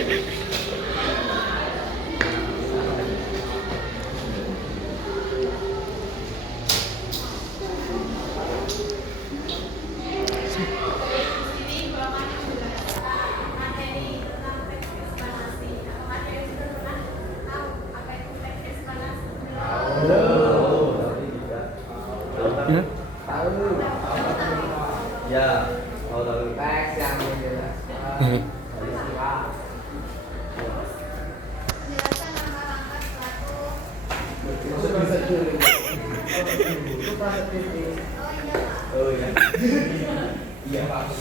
Ya. Ya, kalau teks yang menjelaskan peristiwa. Oh iya. Iya Pak. Di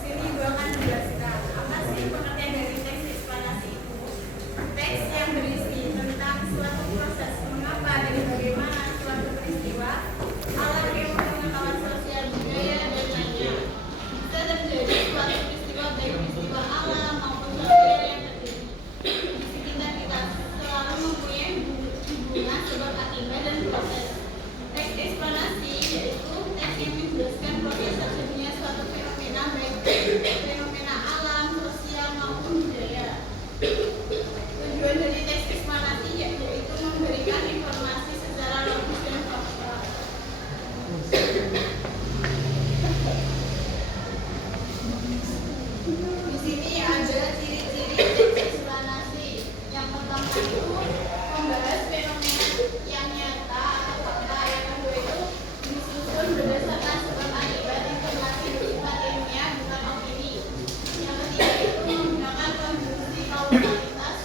sini gue akan menjelaskan apa sih pengertian dari teks eksplanasi itu. Teks yang berisi tentang suatu proses mengapa dan bagaimana suatu peristiwa, alat ilmu pengetahuan sosial budaya dan lainnya bisa terjadi suatu peristiwa baik peristiwa alam maupun sosial yang terjadi di sekitar kita selalu mempunyai hubungan sebab akibat dan proses. Teks eksplanasi yaitu teks yang menjelaskan proses terjadinya suatu fenomena baik fenomena alam, sosial maupun budaya. Tujuan dari teks eksplanasi yaitu memberikan informasi secara logis dan faktual. Di sini ada ciri-ciri teks eksplanasi. Yang pertama itu membahas fenomena yang nyata atau fakta. Yang kedua itu disusun berdasarkan sebab akibat informasi bersifat ilmiah bukan opini. Yang ketiga itu menggunakan konstruksi kausalitas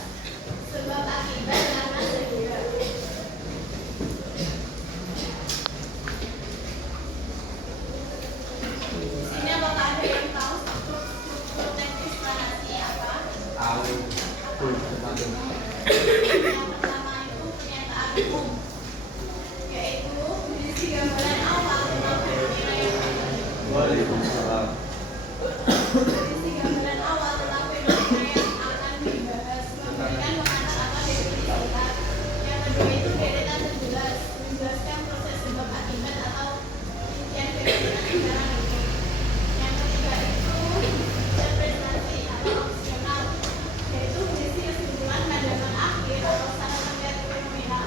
sebab akibat karena segera. Di sini apakah ada yang tahu struktur teks eksplanasi apa? Tahu. Yang pertama itu pernyataan umum, yaitu berisi gambaran awal tentang fenomena yang terjadi. Waalaikumsalam. Berisi gambaran awal tentang fenomena yang akan dibahas, memberikan pengantar atau definisikan. Yang kedua itu deretan terjelas, menjelaskan proses sebab akibat atau rincian fenomena secara rinci. Yang ketiga itu interpretasi atau opsional, yaitu berisi kesimpulan pandangan akhir atau saran melihat fenomena.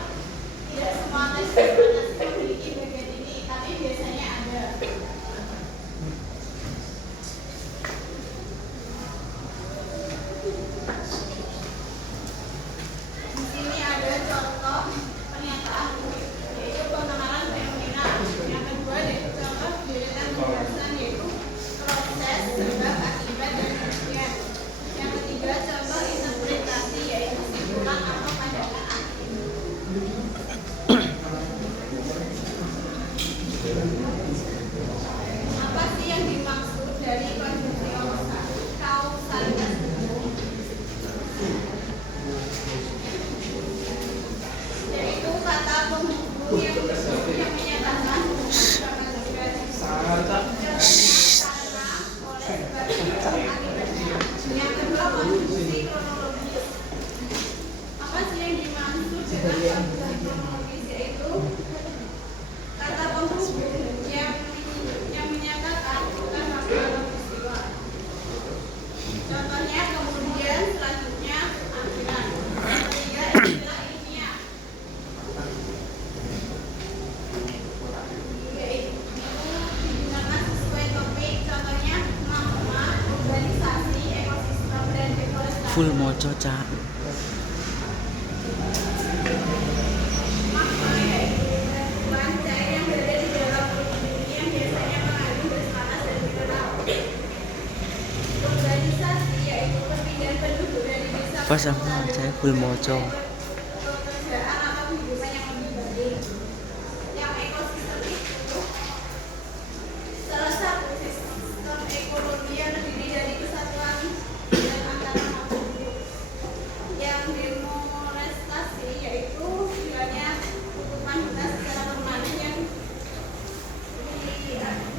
Tidak semua teks eksplanasi memiliki bagian ini, tapi biasanya ada. Di sini ada contoh pernyataan, yaitu pengenalan fenomena. Yang kedua yaitu contoh deretan penjelasan, yaitu proses, sebab, akibat, dan rincian. Yang ketiga contoh interpretasi, yaitu kesimpulan atau pandangan akhir. Apa sih yang dimaksud dari konstruksi kausalitas? Yaitu kata penghubung yang menyatakan hubungan sebab akibat. Contohnya karena, oleh sebab, akibatnya. Yang kedua konstruksi kronologis. Apa sih yang dimaksud dengan konstruksi kronologis? Yaitu kata penghubung yang menyatakan bukan waktu atau peristiwa. Contohnya kemudian selanjutnya akhiran. Yang ketiga istilah ilmiah, yaitu digunakan sesuai topik. Contohnya magma, urbanisasi, ekosistem, dan deforestasi. Full moco cak. Magma yaitu batuan cair yang berada di dalam perut bumi yang biasanya mengandung gas panas dan mineral. Urbanisasi yaitu perpindahan penduduk dari desa ke Pas kota sama dengan saya full moco. pekerjaan atau kehidupan yang lebih baik. Yang ekosistem itu salah satu sistem ekologi yang terdiri dari kesatuan dan antara makhluk hidup. Yang deforestasi yaitu hilangnya tutupan hutan secara permanen yang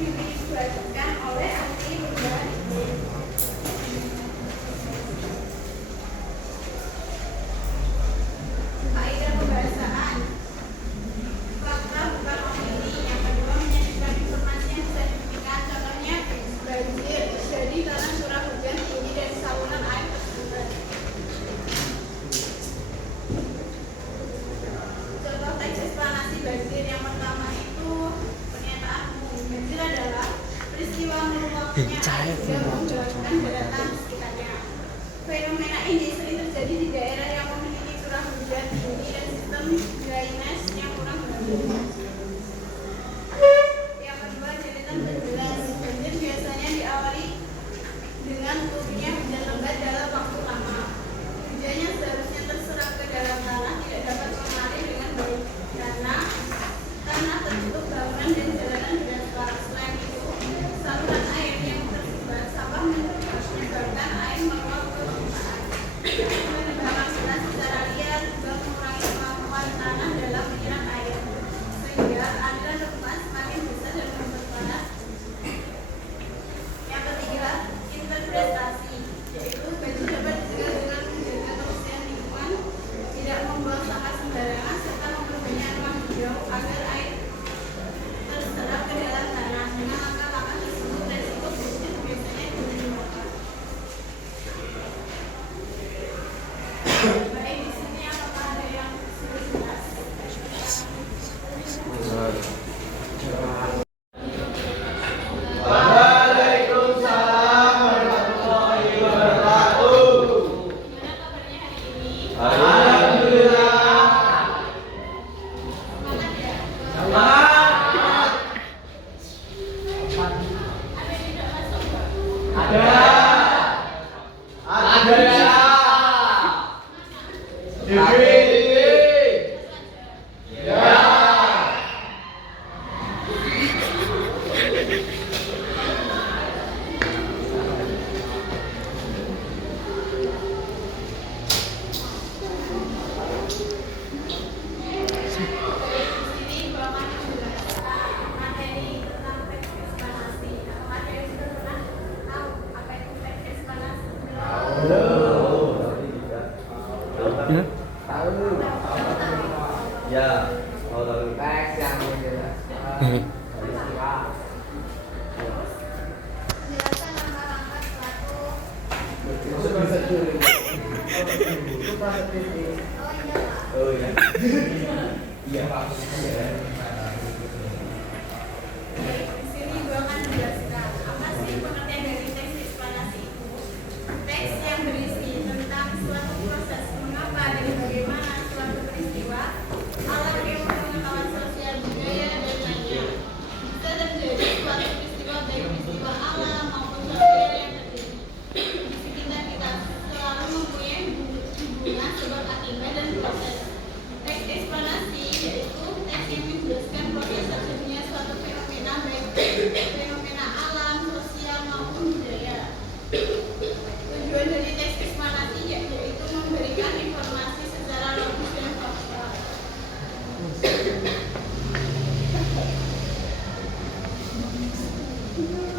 diakibatkan oleh aksi perubahan iklim. terjadi karena curah hujan tinggi dari saluran air tersumbat. Contoh teks eksplanasi banjir yang pertama itu pernyataan umum. Banjir adalah peristiwa meluapnya air yang memberatkan daratan sekitarnya. Fenomena ini sering terjadi di daerah yang memiliki curah hujan tinggi dan sistem drainase yang kurang bagus. Yang kedua, deretan berjelas. Banjir biasanya diawali dengan turunnya hujan lebat dalam waktu lama. Hujannya seharusnya terserap ke dalam tanah, tidak dapat mengalir dengan baik karena tanah tertutup bangunan dan jalanan beraspal. Selain itu, saluran air yang tersumbat sampah menyebabkan air meluap ke permukaan, menyebabkan gelas secara liar juga mengurangi kemampuan tanah dalam menyerap air, sehingga aliran rumah semakin besar dan memperparah. Yang ketiga, interpretasi, yaitu banjir dapat dicegah dengan menjaga kebersihan lingkungan, tidak membuang sampah sembarangan, serta memperbanyak ruang hijau agar air terserap ke dalam tanah. Dengan langkah-langkah tersebut, resiko banjir biasanya diminimalisir. Baik, di sini apakah ada yang sudah jelas? Waalaikumsalam warahmatullahi wabarakatuh. Gimana kabarnya hari ini? Alhamdulillah. Semangat ya? Semangat. Ada yang tidak masuk, Pak? Ada. Ada ya. Dewi. Ya. Di sini bawakan menjelaskan materi tentang teks eksplanasi. Apakah ada yang sudah pernah tahu apa itu teks eksplanasi? Ya. Tahu. Ya. Kalau dalam teks yang menjelaskan peristiwa. Jelaskan langkah-langkah suatu. Oh iya, Pak. Oh iya. Iya Pak. Di sini gue akan menjelaskan apa sih pengertian dari teks eksplanasi itu. Teks yang berisi tentang suatu proses mengapa dan bagaimana suatu peristiwa, alat ilmu pengetahuan sosial budaya dan lainnya bisa terjadi suatu peristiwa baik peristiwa alam maupun sosial yang terjadi di sekitar kita selalu mempunyai hubungan sebab akibat dan proses. Teks eksplanasi yaitu teks yang menjelaskan proses terjadinya suatu fenomena baik fenomena alam, sosial maupun budaya. Tujuan dari teks eksplanasi yaitu memberikan informasi secara logis dan faktual.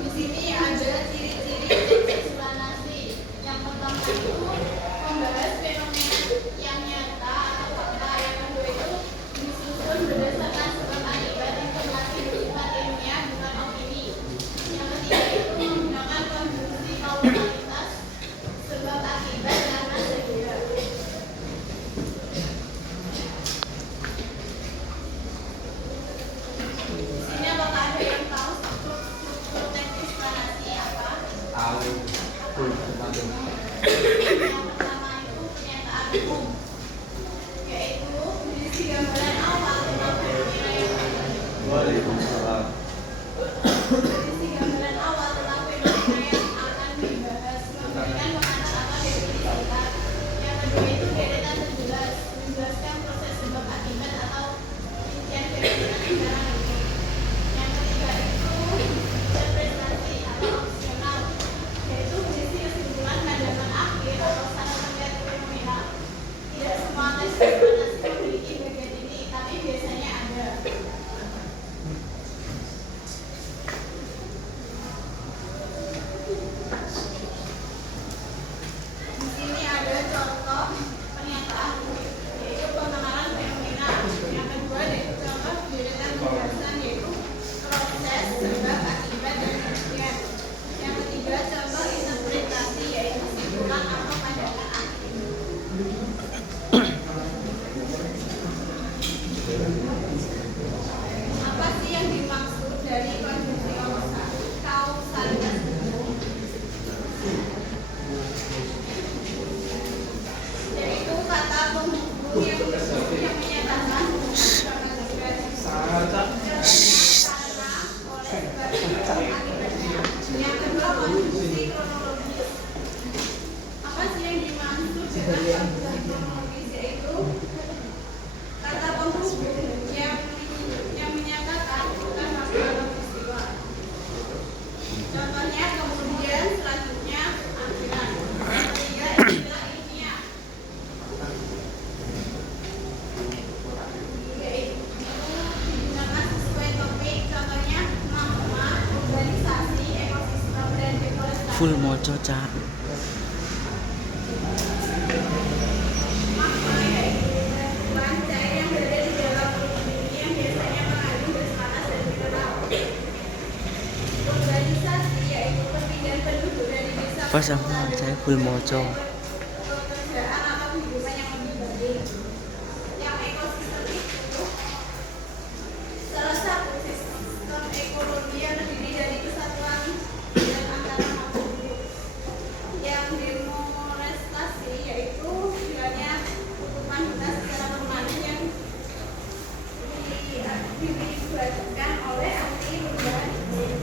Di sini ada ciri-ciri teks eksplanasi. Yang pertama itu membahas fenomena yang nyata atau fakta. Yang kedua itu disusun berdasarkan sebab akibat, informasi bersifat ilmiah bukan opini. Yang ketiga itu menggunakan konstruksi kausalitas, sebab akibat karena sehingga. Di sini apakah ada yang tahu struktur teks eksplanasi apa? Tahu. Yang pertama itu pernyataan umum, yaitu berisi gambaran awal tentang fenomena yang terjadi. Waalaikumsalam. Berisi gambaran awal tentang fenomena yang akan dibahas, memberikan pengantar atau definisikan. Yang kedua itu deretan terjelas, menjelaskan proses sebab akibat atau rincian fenomena secara rinci. Yang ketiga itu interpretasi atau opsional, yaitu berisi kesimpulan pandangan akhir atau standar melihat fenomena. Tidak semua teks eksplanasi memiliki bagian ini, tapi biasanya ada. Di sini ada contoh pernyataan, yaitu pengenalan fenomena. Yang kedua, contoh deretan penjelasan, yaitu proses, sebab, akibat, dan rincian. Yang ketiga, contoh kronologis. Apa sih yang dimaksud dengan kajian kronologis? Yaitu kata penghubung yang menyatakan bukan makna peristiwa. Contohnya kemudian, selanjutnya, akhiran. Yang ketiga istilah ilmiah. Yaitu digunakan sesuai topik. Contohnya magma, urbanisasi, ekosistem dan deforestasi. Full mojo cak. Magma yaitu bahan cair yang berada di dalam bumi yang biasanya mengandung gas panas dan mineral. Urbanisasi yaitu perpindahan penduduk dari desa ke Pas kota sama dengan saya full mojo. pekerjaan atau kehidupan yang lebih baik. Yang ekosistem itu salah satu sistem ekologi yang terdiri dari kesatuan dan antara makhluk hidup. Yang deforestasi yaitu hilangnya tutupan hutan secara permanen yang dibuatkan oleh ahli perubahan iklim.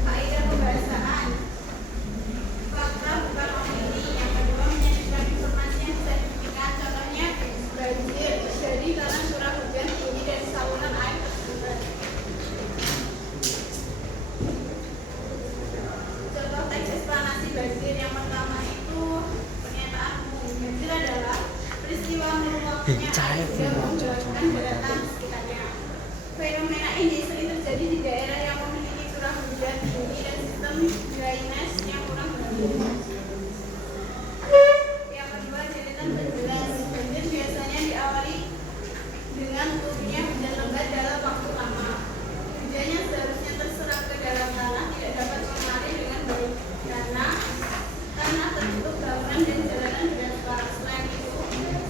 Kaidah pembahasan. Fakta bukan opini. Yang kedua, menyajikan informasi yang bisa dibuktikan. Contohnya banjir terjadi karena curah hujan tinggi dan saluran air tersendat. Contoh teks eksplanasi banjir yang pertama itu pernyataan umum. Banjir adalah peristiwa meluapnya air yang memberatkan daratan sekitarnya. Fenomena ini sering terjadi di daerah yang memiliki curah hujan tinggi dan sistem drainase yang kurang bagus. Yang kedua, deretan bergelas. Banjir biasanya diawali dengan turunnya hujan lebat dalam waktu lama. Hujan yang seharusnya terserap ke dalam tanah tidak dapat mengalir dengan baik karena tanah tertutup bangunan dan jalanan beraspal. Selain itu,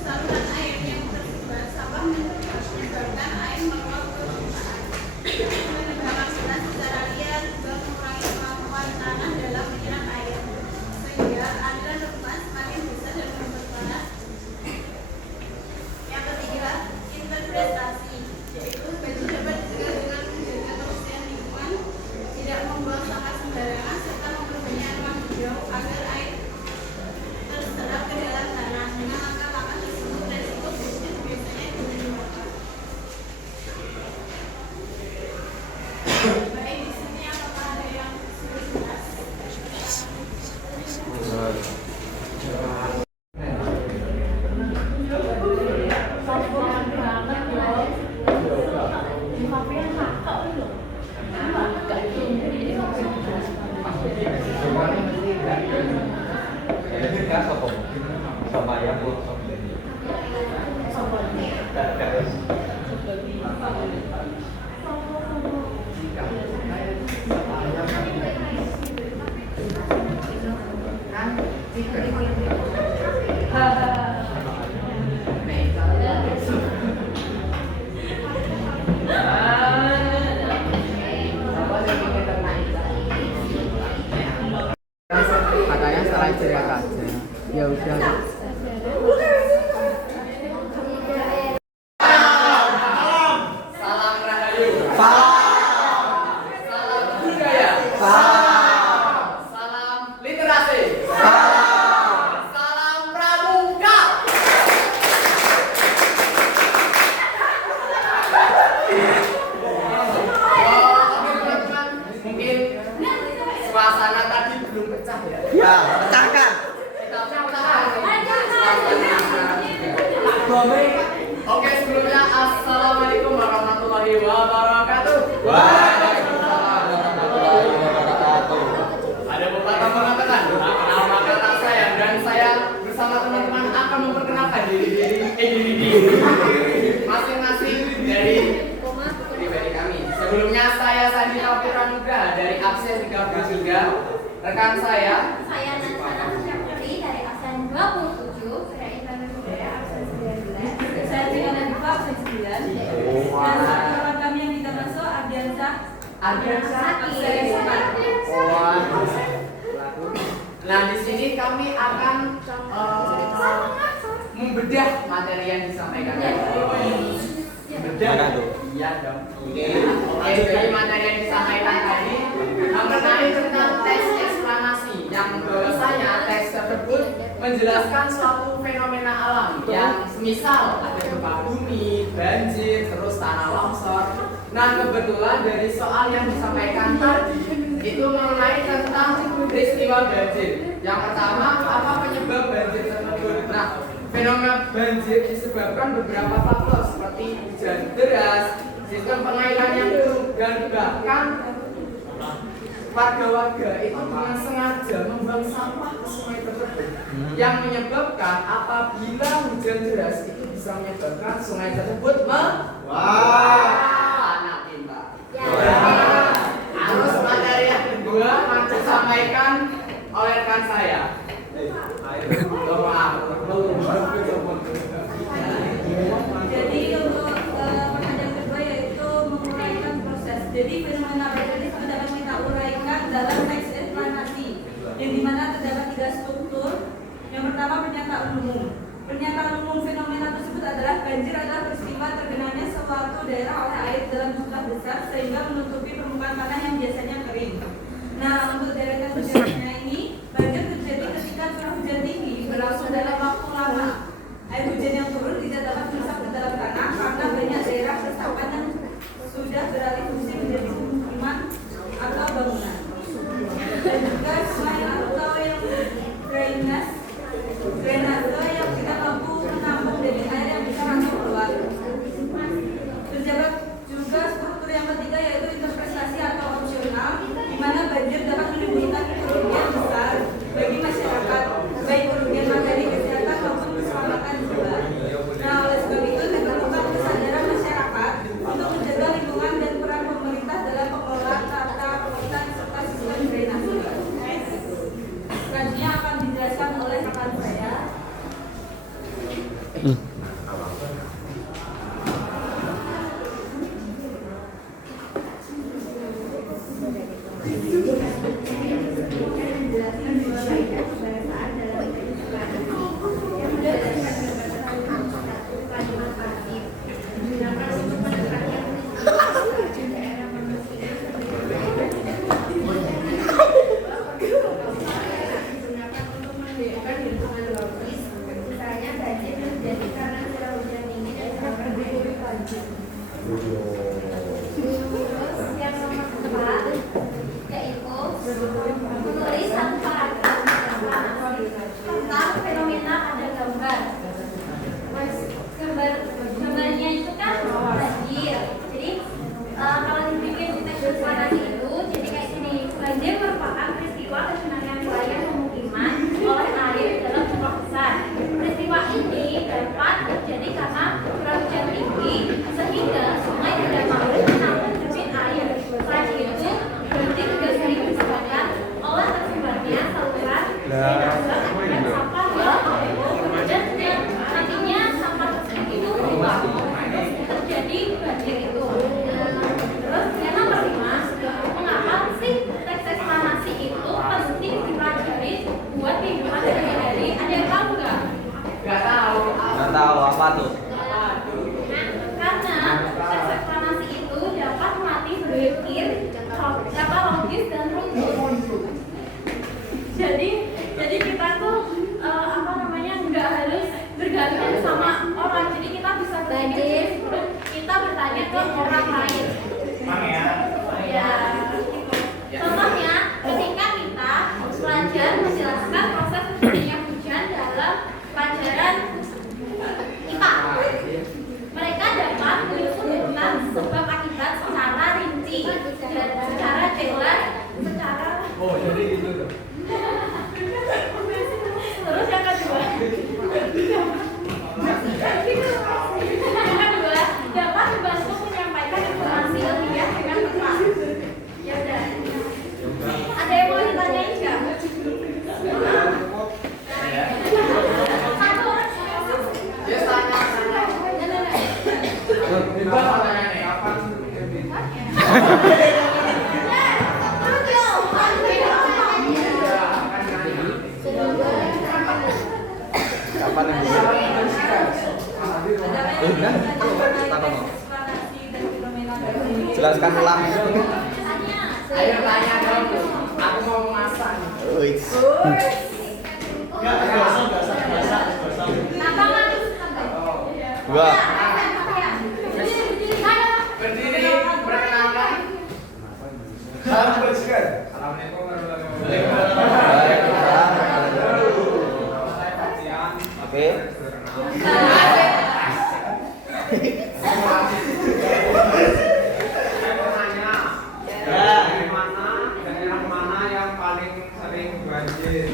saluran air yang tersebar sampah menyebabkan air meluap ke permukaan, menyebabkan gelas secara liar juga mengurangi kemampuan tanah dalam menyerap air, sehingga aliran rumah semakin besar dan memperparah. Yang ketiga, interpretasi, yaitu banjir dapat dicegah dengan menjaga kebersihan lingkungan, tidak membuang sampah sembarangan, serta memperbanyak ruang hijau agar air terserap ke dalam tanah. Dengan langkah-langkah tersebut, resiko banjir biasanya diminimalkan. Baik, di sini apakah ada yang sudah jelas? Sama yang belum katanya salah istirahat aja ya udah. salam rahayu, salam budaya, salam literasi, salam pramuka. Oke teman-teman, mungkin suasana tadi belum pecah ya. Ya, pecahkan. Kita pecahkan Oke, sebelumnya assalamualaikum warahmatullahi wabarakatuh. Waalaikumsalam warahmatullahi wabarakatuh. Ada pepatah mengatakan, nama kata saya dan saya bersama teman-teman akan memperkenalkan diri masing-masing dari pribadi kami. Sebelumnya saya Sandi Taufira Nugraha dari absen 33. Rekan saya Nansana Syafri dari absen 27, saya Intan Budaya absen 19. Saya dengan Nadifa absen 9. Dan satu orang kami yang tidak masuk Ardiansa absen 4. Nah, di sini kami akan membedah materi yang disampaikan. Mana tuh? Iya dong. Oke, jadi materi yang disampaikan tadi mengenai tentang teks eksplanasi yang bahwasanya teks tersebut menjelaskan suatu fenomena alam yang semisal ada gempa bumi, banjir, terus tanah longsor. Nah, kebetulan dari soal yang disampaikan tadi itu mengenai tentang peristiwa banjir. Yang pertama, apa penyebab banjir tersebut? Nah, fenomena banjir disebabkan beberapa faktor seperti hujan deras, sistem pengairan yang buruk, dan bahkan warga-warga itu dengan sengaja membuang sampah ke sungai tersebut yang menyebabkan apabila hujan deras itu bisa menyebabkan sungai tersebut Terus materi yang kedua nanti disampaikan oleh rekan saya. Jadi untuk pertanyaan kedua yaitu menguraikan proses. Jadi fenomena banjir ini dapat kita uraikan dalam teks eksplanasi, yang dimana terdapat 3 struktur. Yang pertama pernyataan umum. Pernyataan umum fenomena tersebut adalah banjir adalah peristiwa tergenangnya suatu daerah oleh air dalam jumlah besar sehingga menutupi permukaan tanah yang biasanya kering. Nah, untuk deretan hujannya ini, banjir terjadi ketika curah hujan tinggi berlangsung dalam waktu lama. Air hujan yang turun tidak dapat meresap ke dalam tanah karena banyak daerah resapan yang sudah beralih fungsi menjadi pemukiman atau bangunan. Dan juga sungai atau yang drainase yang tidak mampu menampung debit air yang bisa langsung keluar. Terdapat juga struktur yang ketiga yaitu interpretasi atau opsional, di mana banjir dapat menimbulkan kerugian besar bagi masyarakat, baik kerugian materi, kesehatan maupun keselamatan jiwa. Nah, oleh sebab itu diperlukan kesadaran masyarakat untuk menjaga lingkungan dan peran pemerintah dalam pengelolaan tata kota serta sistem drainase. Selanjutnya akan dijelaskan oleh rekan saya. Misalnya banjir terjadi karena curah hujan tinggi dan sampai banjir. Terus yang nomor 4 yaitu menulis satu paragraf tentang fenomena pada gambar. Gambarnya itu kan banjir. Jadi kalau dibikin di teks eksplanasi itu jadi kayak gini, banjir merupakan peristiwa kegenangan wilayah pemukiman oleh air dalam jumlah besar. Peristiwa ini dapat terjadi karena curah hujan tinggi sehingga sungai tidak mampu menampung debit air. Selain itu, banjir juga sering disebabkan oleh tersebarnya saluran drainase akibat sampah dan nantinya sampah tersebut itu berubah terjadi banjir itu. Terus yang nomor 5, mengapa sih teks eksplanasi itu penting dipelajari buat kehidupan sehari-hari? Ada yang tahu nggak? Nggak tahu. Nggak tahu apa tuh? Karena teks eksplanasi itu dapat melatih berpikir dapat logis dan rumus. Jadi kita tuh nggak harus bergantung sama orang. Jadi kita bisa berpikir sebelum kita bertanya ke orang lain. Ya. Contohnya, ketika kita belajar menjelaskan proses terjadinya hujan dalam pelajaran IPA, mereka dapat menyebutkan sebab akibat secara rinci dan secara jelas, jadi gitu tuh. Terus yang kedua, dapat membantu menyampaikan informasi ilmiah dengan tepat. Ya udah. Ada yang mau ditanyain nggak? Satu. Yes, tanya. Bebas pertanyaannya. Kapan yang Ada yang eksplanasi dan fenomena pulang. Ayo tanya dong. Aku mau masak. Wih. Dua. Berdiri, perkenalkan. Assalamualaikum warahmatullahi wabarakatuh. Oke. Daerah mana yang paling sering banjir?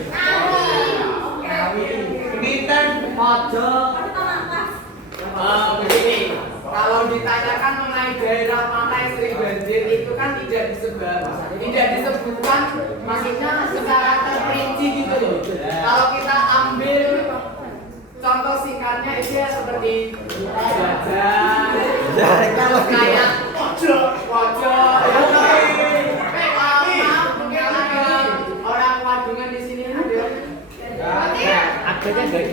Begini, kalau ditanyakan mengenai daerah mana yang sering banjir itu kan tidak disebutkan, maksudnya secara terperinci gitu loh. Kalau kita ambil contoh singkatnya itu ya seperti jajan, kayak pojok, mungkin ada orang Wadungan di sini ada. Akhirnya gak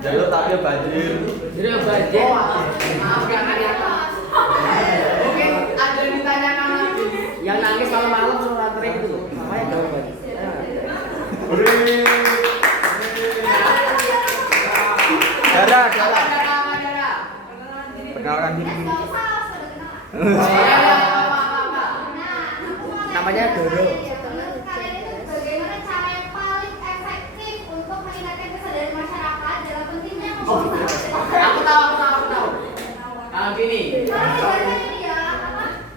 Jalur tapi banjir. Maaf gak ada. Mungkin ada yang ditanyakan lagi. yang nangis malam-malam suruh anterin itu loh. Makanya jawaban. Dara. Dara. Perkenalkan diri. Namanya Doro. Bagaimana cara yang paling efektif untuk meningkatkan kesadaran masyarakat dalam pentingnya membangun Aku tahu. Gini.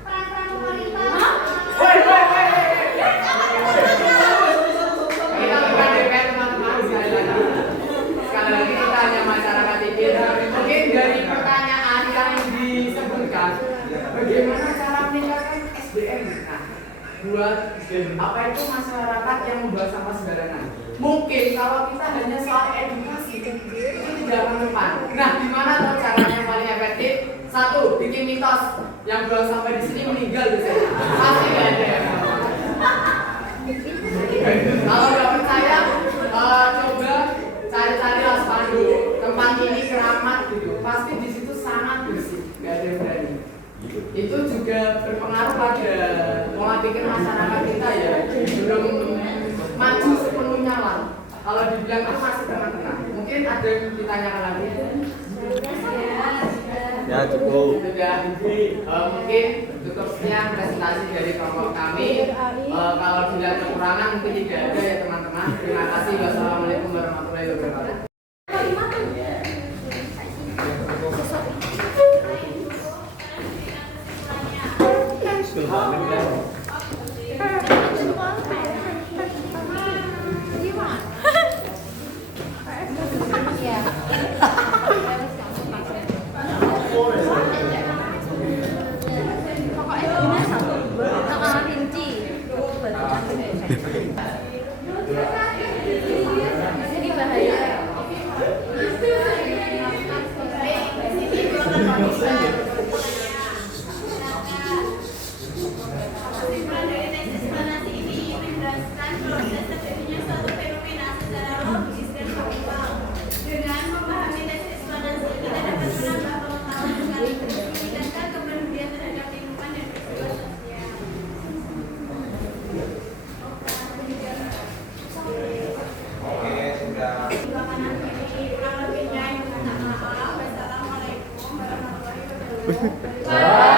peran-peran pemerintah. Woi. Kita bukan DPR teman-teman sekali lagi kita hanya masyarakat sipil. Mungkin dari pertanyaan yang disebutkan, bagaimana cara meningkatkan SDM? Nah, buat apa itu masyarakat yang membuat sampah sembarangan? Mungkin kalau kita hanya soal edukasi itu tidak relevan. Nah, gimana tuh caranya yang paling efektif? Satu, bikin mitos yang buang sampah di sini meninggal biasanya. Pasti nggak ada yang mau. Kalau nggak percaya, coba cari-cari spanduk tempat ini keramat gitu. Pasti di situ sangat bersih, nggak ada yang berani. Itu juga berpengaruh pada pola pikir masyarakat kita ya, belum maju sepenuhnya lah. Kalau dibilang kan masih tengah-tengah. Mungkin ada yang ditanyakan lagi. Ya cukup. Sudah, mungkin cukup sekian presentasi dari kelompok kami. Kalau tidak kekurangan mungkin tidak ada ya teman-teman. Terima kasih. Wassalamualaikum warahmatullahi wabarakatuh. Jadi bahaya. Kesimpulan dari teks eksplanasi ini menjelaskan proses terjadinya suatu fenomena secara logis dan faktual. Dengan memahami teks eksplanasi, kita dapat menambah pengetahuan sekaligus meningkatkan kepedulian terhadap lingkungan dan peristiwa sosial. Oke, sudah. Kurang lebihnya yang minta maaf. Wassalamualaikum warahmatullahi wabarakatuh.